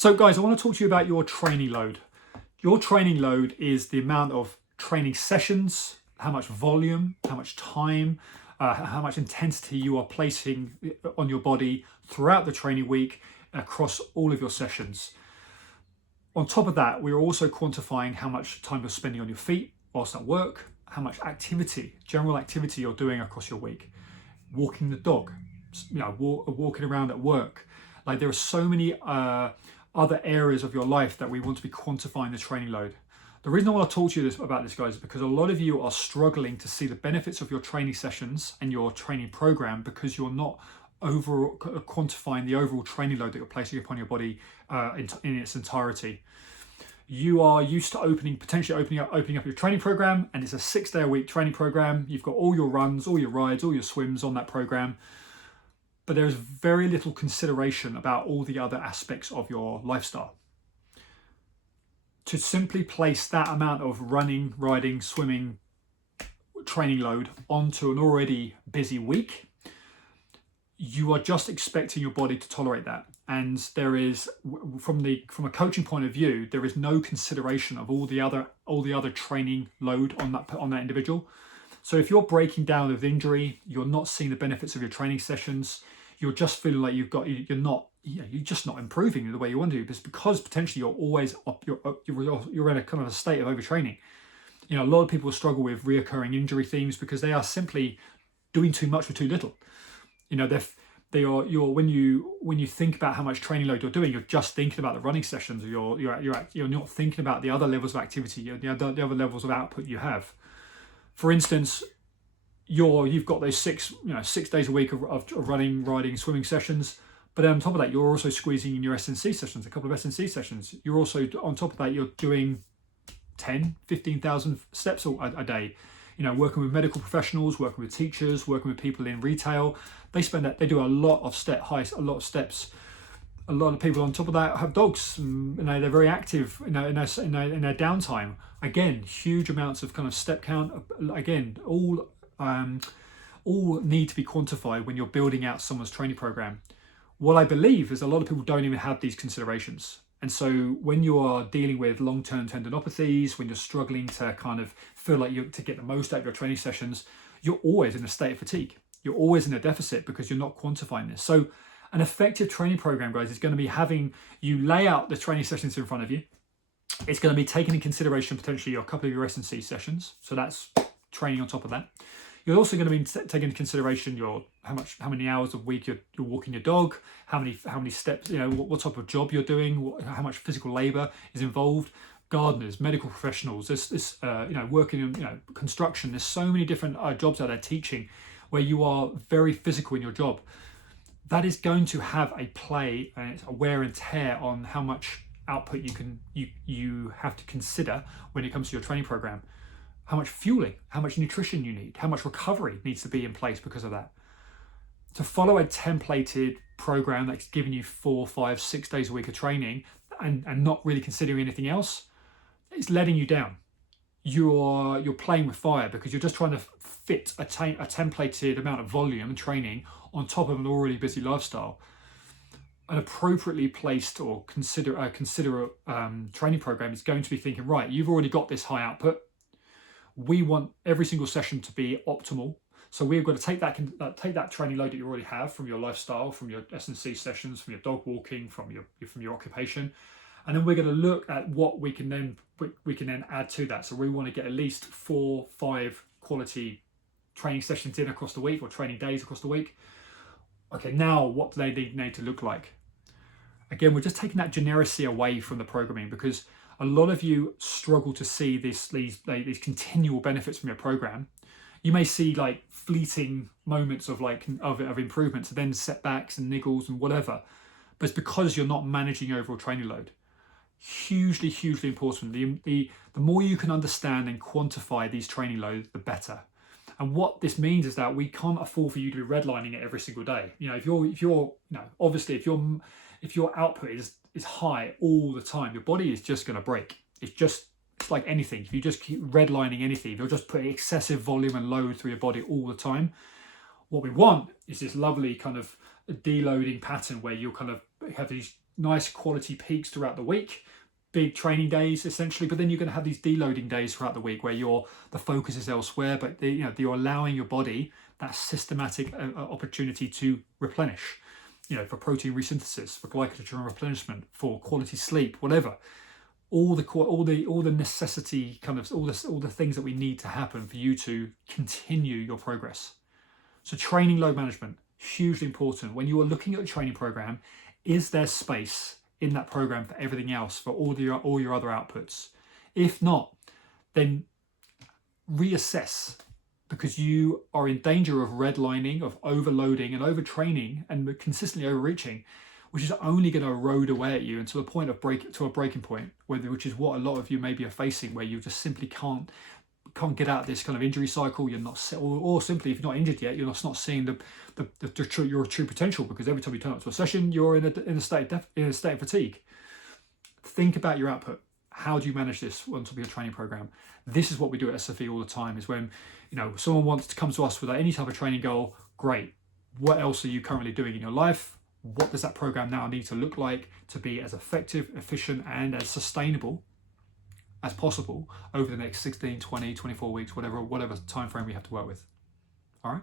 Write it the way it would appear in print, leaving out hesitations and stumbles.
So guys, I want to talk to you about your training load. Your training load is the amount of training sessions, how much volume, how much time, how much intensity you are placing on your body throughout the training week across all of your sessions. On top of that, we're also quantifying how much time you're spending on your feet whilst at work, how much activity, general activity you're doing across your week. Walking the dog, walking around at work. Like, there are so many other areas of your life that we want to be quantifying the training load. The reason I want to talk to you about this, guys, is because a lot of you are struggling to see the benefits of your training sessions and your training program because you're not quantifying the overall training load that you're placing upon your body in its entirety. You are used to potentially opening up your training program, and it's a 6-day-a-week training program. You've got all your runs, all your rides, all your swims on that program. But there is very little consideration about all the other aspects of your lifestyle. To simply place that amount of running, riding, swimming, training load onto an already busy week, you are just expecting your body to tolerate that. And there is, from a coaching point of view, there is no consideration of all the other training load on that individual. So if you're breaking down with injury, you're not seeing the benefits of your training sessions, you're just feeling like you're just not improving the way you want to, because potentially you're always you're in a kind of a state of overtraining. A lot of people struggle with reoccurring injury themes because they are simply doing too much with too little. When you think about how much training load you're doing, you're just thinking about the running sessions. You're not thinking about the other levels of activity, the other levels of output you have. For instance, you've got those 6 days a week of running, riding, swimming sessions, but on top of that, you're also squeezing in your S&C sessions, a couple of S&C sessions. You're also, on top of that, you're doing 15,000 steps a day. Working with medical professionals, working with teachers, working with people in retail. They do a lot of steps. A lot of people on top of that have dogs. They're very active in their downtime. Again, huge amounts of kind of step count. Again, all need to be quantified when you're building out someone's training program. What I believe is a lot of people don't even have these considerations. And so when you are dealing with long-term tendinopathies, when you're struggling to kind of feel like to get the most out of your training sessions, you're always in a state of fatigue. You're always in a deficit because you're not quantifying this. So an effective training program, guys, is going to be having you lay out the training sessions in front of you. It's going to be taking into consideration potentially a couple of your S&C sessions. So that's training on top of that. You're also going to be taking into consideration how many hours a week you're walking your dog, how many steps, what type of job you're doing, how much physical labor is involved. Gardeners, medical professionals, this working in construction. There's so many different jobs out there, teaching, where you are very physical in your job. That is going to have a play and a wear and tear on how much output you have to consider when it comes to your training program. How much fueling, how much nutrition you need, how much recovery needs to be in place because of that. To follow a templated program that's giving you 4, 5, 6 days a week of training and not really considering anything else, it's letting you down. You're playing with fire because you're just trying to fit a templated amount of volume and training on top of an already busy lifestyle. An appropriately placed or consider training program is going to be thinking, right, you've already got this high output. We want every single session to be optimal. So we've got to take that training load that you already have from your lifestyle, from your S&C sessions, from your dog walking, from your occupation, and then we're going to look at what we can then add to that. So we want to get at least 4, 5 quality training sessions in across the week, or training days across the week. Okay, now what do they need to look like? Again, we're just taking that genericity away from the programming, because a lot of you struggle to see these continual benefits from your program. You may see like fleeting moments of improvements, and then setbacks and niggles and whatever, but it's because you're not managing overall training load. Hugely important. The more you can understand and quantify these training loads, the better. And what this means is that we can't afford for you to be redlining it every single day. If your output is high all the time, your body is just going to break. It's like anything. If you just keep redlining anything, if you're just putting excessive volume and load through your body all the time, what we want is this lovely kind of deloading pattern where you'll kind of have these nice quality peaks throughout the week, big training days essentially, but then you're going to have these deloading days throughout the week where the focus is elsewhere, but you're allowing your body that systematic opportunity to replenish, for protein resynthesis, for glycogen replenishment, for quality sleep, whatever. All the necessity, kind of all the things that we need to happen for you to continue your progress. So training load management, hugely important. When you are looking at a training program, is there space in that program for everything else, for all your other outputs? If not, then reassess, because you are in danger of redlining, of overloading and overtraining and consistently overreaching, which is only going to erode away at you until a point of breaking point, which is what a lot of you maybe are facing, where you just simply can't get out of this kind of injury cycle. You're not, or simply if you're not injured yet, you're not seeing your true potential, because every time you turn up to a session, you're in a state of fatigue. Think about your output. How do you manage this on top of your training program? This is what we do at SFE all the time. Is when someone wants to come to us with any type of training goal. Great. What else are you currently doing in your life? What does that program now need to look like to be as effective, efficient, and as sustainable as possible over the next 16, 20, 24 weeks, whatever time frame we have to work with? All right.